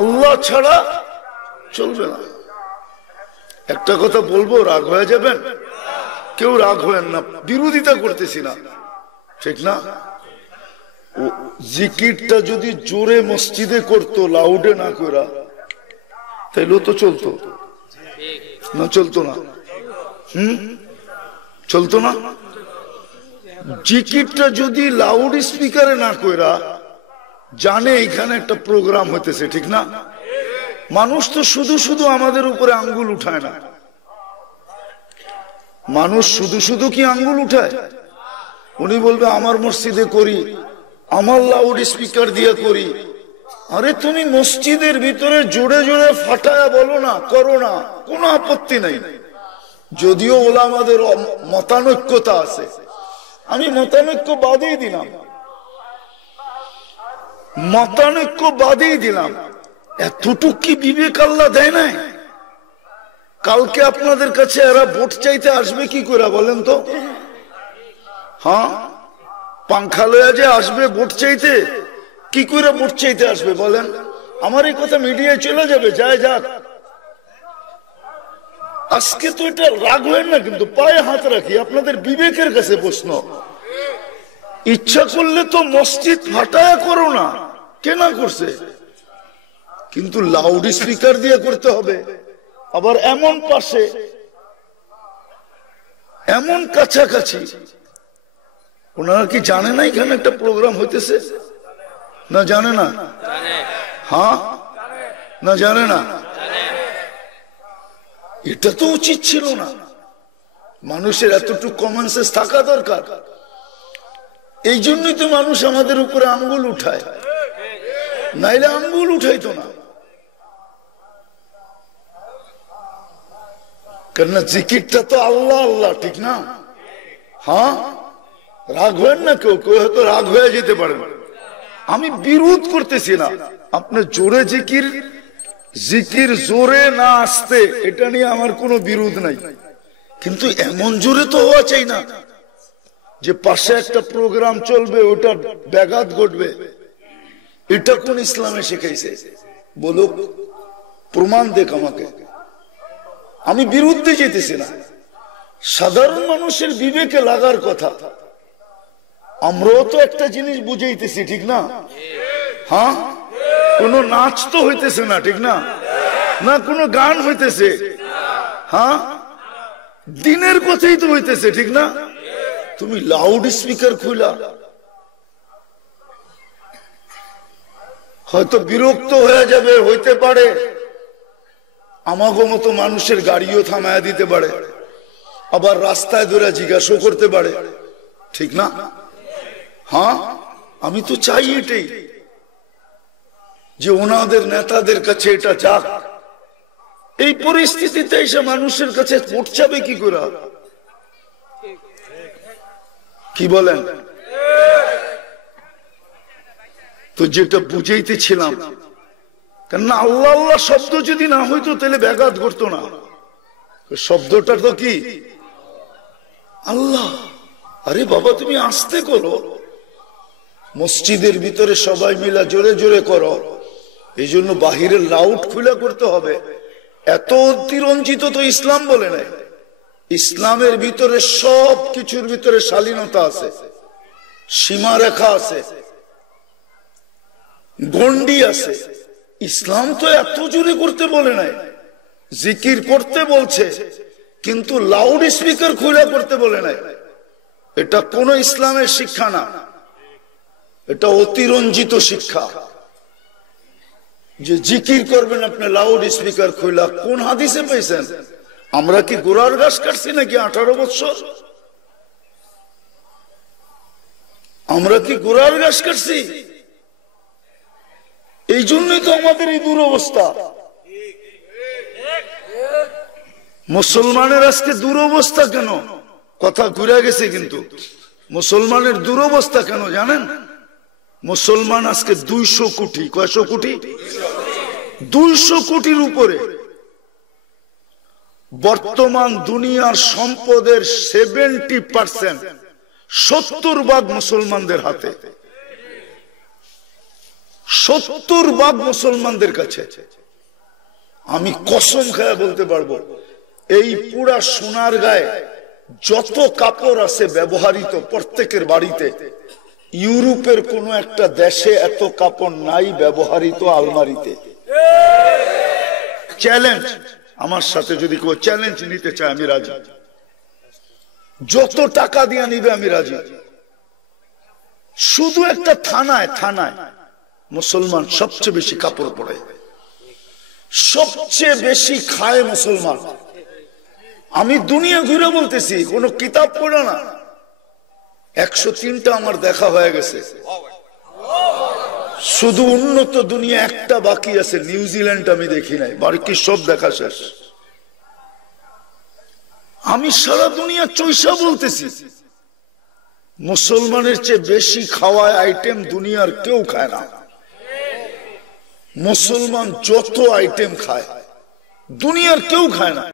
আল্লাহ ছাড়া চলবে না। একটা কথা বলবো, রাগ হয়ে যাবেন? কেউ রাগ হবেন না, বিরোধিতা করতেছি না, ঠিক না? জিকিরটা যদি জোরে মসজিদে করতো, লাউডে না করা, তাইলেও তো চলতো না? চলতো না? চলতো না? জিকিরটা যদি লাউড স্পিকারে না করা, জানে এখানে একটা প্রোগ্রাম হইতেছে, ঠিক না? মানুষ তো শুধু শুধু আমাদের উপরে আঙ্গুল উঠায় না। মানুষ শুধু শুধু কি আঙ্গুল উঠায়? উনি বলবে আমার মসজিদে করি, আমার লাউড স্পিকার দিয়ে করি। আরে তুমি মসজিদের ভিতরে জোরে জোরে ফাটায়া বলো না, করো না, কোনো আপত্তি নাই। যদিও ওলামাদের মতানৈক্যতা আছে, আমি মতানৈক্য বাদেই দিলাম, মতানৈক্য বাদেই দিলাম। এতটুক কি বিবেক আল্লাহ দেয় নাই? কালকে আপনাদের কাছে এরা ভোট চাইতে আসবে কি করে বলেন তো? হ্যাঁ, পাংখা লয়া যে আসবে ভোট চাইতে, কি করে ভোট চাইতে আসবে বলেন? আমার এই কথা মিডিয়ায় চলে যাবে, যায় যাক। আজকে তো এটা রাগ হয় না, কিন্তু পায়ে হাত রাখি, আপনাদের বিবেকের কাছে প্রশ্ন। ইচ্ছা করলে তো মসজিদ ফাটায়া করো না, কেনা করছে? কিন্তু লাউড স্পিকার দিয়ে করতে হবে, আবার এমন পাশে, এমন কাছাকাছি। ওনারা কি জানে না এখানে একটা প্রোগ্রাম হইতেছে? না জানে না? হ্যাঁ না জানে না? এটা তো উচিত ছিল না। মানুষের এতটুকু কমন সেন্স থাকা দরকার। এই জন্যই তো মানুষ আমাদের উপরে আঙ্গুল উঠায়, নাইলে আঙ্গুল উঠাইতো না। কেননা জিকিরটা তো আল্লাহ আল্লাহ, ঠিক না? হ্যাঁ, রাগ হবেন না, কেউ কেউ হয়তো রাগ হয়ে যেতে পারে। আমি বিরোধ করতেছি না, আপনি জোরে জিকির, জিকির জোরে না আসতে, এটা নিয়ে আমার কোনো বিরোধ নাই। কিন্তু এমন জোরে তো হওয়া চাই না যে পাশে একটা প্রোগ্রাম চলবে, ওটা ব্যাঘাত ঘটবে। এটা কোন ইসলামে শিখাইছে? বলুক, প্রমাণ দেখ আমাকে। আমি বিরুদ্ধে যেতেছি না, সাধারণ মানুষের বিবেকে লাগার কথা। আমরাও তো একটা জিনিস বুঝাইতেছি, ঠিক না? হ্যাঁ, কোন নাচ তো হইতেছে না, ঠিক না? না কোনো গান হইতেছে? হ্যাঁ, দিনের কথাই তো হইতেছে, ঠিক না? তুমি লাউড স্পিকার খুলা, হয়তো বিরক্ত হয়ে যাবে, হইতে পারে। আমাগো মতো মানুষের গাড়িও থামায়া দিতে পারে, আবার রাস্তায় ধরে জিজ্ঞাসা করতে পারে, ঠিক না? হ্যাঁ, আমি তো চাই এটাই, যে ওনাদের নেতাদের কাছে এটা যাক। এই পরিস্থিতিতে এসে মানুষের কাছে পৌঁছাবে কি করে? কি বলেন? তো যেটা বুঝাইতেছিলাম, কেননা আল্লাহ আল্লাহ শব্দ যদি না হইতো তাহলে ব্যাঘাত ঘটতো না। শব্দটা তো কি আল্লাহ। আরে বাবা, তুমি আস্তে করো, মসজিদের ভিতরে সবাই মিলা জোরে জোরে করো, এই জন্য বাহিরের লাউড খুলে করতে হবে। এত অতিরঞ্জিত তো ইসলাম বলে নাই। ইসলামের ভিতরে সব কিছুর ভিতরে শালীনতা আছে, সীমারেখা আছে, গন্ডি আছে। ইসলাম তো এত জোরে করতে বলে নাই, জিকির করতে বলছে, কিন্তু লাউড স্পিকার খুলে করতে বলে নাই। এটা কোন ইসলামের শিক্ষা না, এটা অতিরঞ্জিত শিক্ষা। যে জিকির করবেন আপনি লাউড স্পিকার খুলা, কোন হাদিসে পেয়েছেন? আমরা কি গোড়ার ঘাস কাটছি নাকি 18 বছর? আমরা কি গোড়ার ঘাস কাটছি? এই জন্যই তো আমাদের এই দুরবস্থা। মুসলমানের আজকে দুরবস্থা কেন? কথা ঘুরে গেছে, কিন্তু মুসলমানের দুরবস্থা কেন জানেন? মুসলমান আজকে 200 কোটি। কয়শো কোটি? 200 কোটির উপরে। বর্তমান দুনিয়ার সম্পদের 70% 70% মুসলমানদের হাতে। 70% মুসলমানদের কাছে। আমি কসম খেয়ে বলতে পারবো এই পুরা সোনার গায়ে যত কাপড় আছে ব্যবহৃত প্রত্যেকের বাড়িতে, ইউরোপের কোন একটা দেশে এত কাপড় নাই ব্যবহৃত আলমারিতে। চ্যালেঞ্জ, আমার সাথে যদি কেউ চ্যালেঞ্জ নিতে চায় আমি রাজি, যত টাকা দিয়ে নিবে আমি রাজি। শুধু একটা থানায় মুসলমান সবচেয়ে বেশি কাপড় পরে, সবচেয়ে বেশি খায় মুসলমান। আমি দুনিয়া ঘুরে বলতেছি, কোন কিতাব পড়ে না। 103টা আমার দেখা হয়ে গেছে, শুধু উন্নত দুনিয়া একটা বাকি আছে, নিউজিল্যান্ড আমি দেখি নাই, বাকি সব দেখা শেষ। আমি সারা দুনিয়া চৈষা বলতেছি, মুসলমানের চেয়ে বেশি খাওয়ায় আইটেম দুনিয়ার কেউ খায় না। মুসলমান যত আইটেম খায় দুনিয়ার কেউ খায় না।